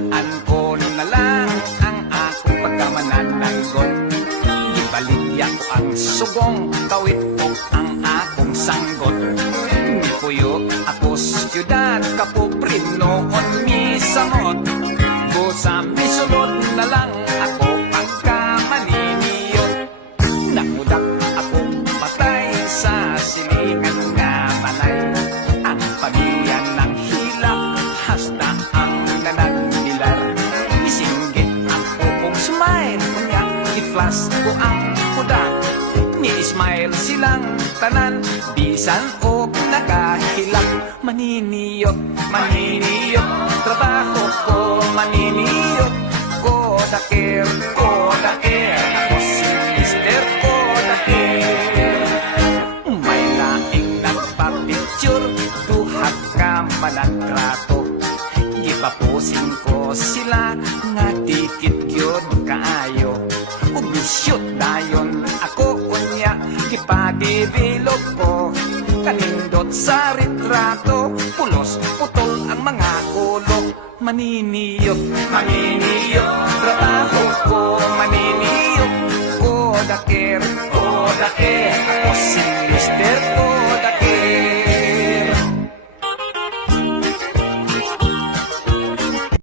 Hayaan ko na lang ang akong pagkamanananggon Ibaligya ko ang sugong, kawit ko ang akong sanggot. Nikuyo ako siyudad, kapobre noon misangot Busa misulot na lang smile Kunya i-flash ko ang kuda Ni Ismail silang tanan. Bisan o nakahilak Maniniyot, maniniyot. Trabaho ko maniniyot. Kodaker, kodaker Ako si Mr. Kodaker May laing nagpapicture. Duhat ka managtrato Gipapusin ko sila Nga dikit yun kaayo. Shoot dayon. Ako unya Gipa-develop ko. Kanindot sa retrato Pulos putol ang mga ulo. Maniniyot, maniniyot Trabaho ko. Maniniyot Ako si Mr. Kodaker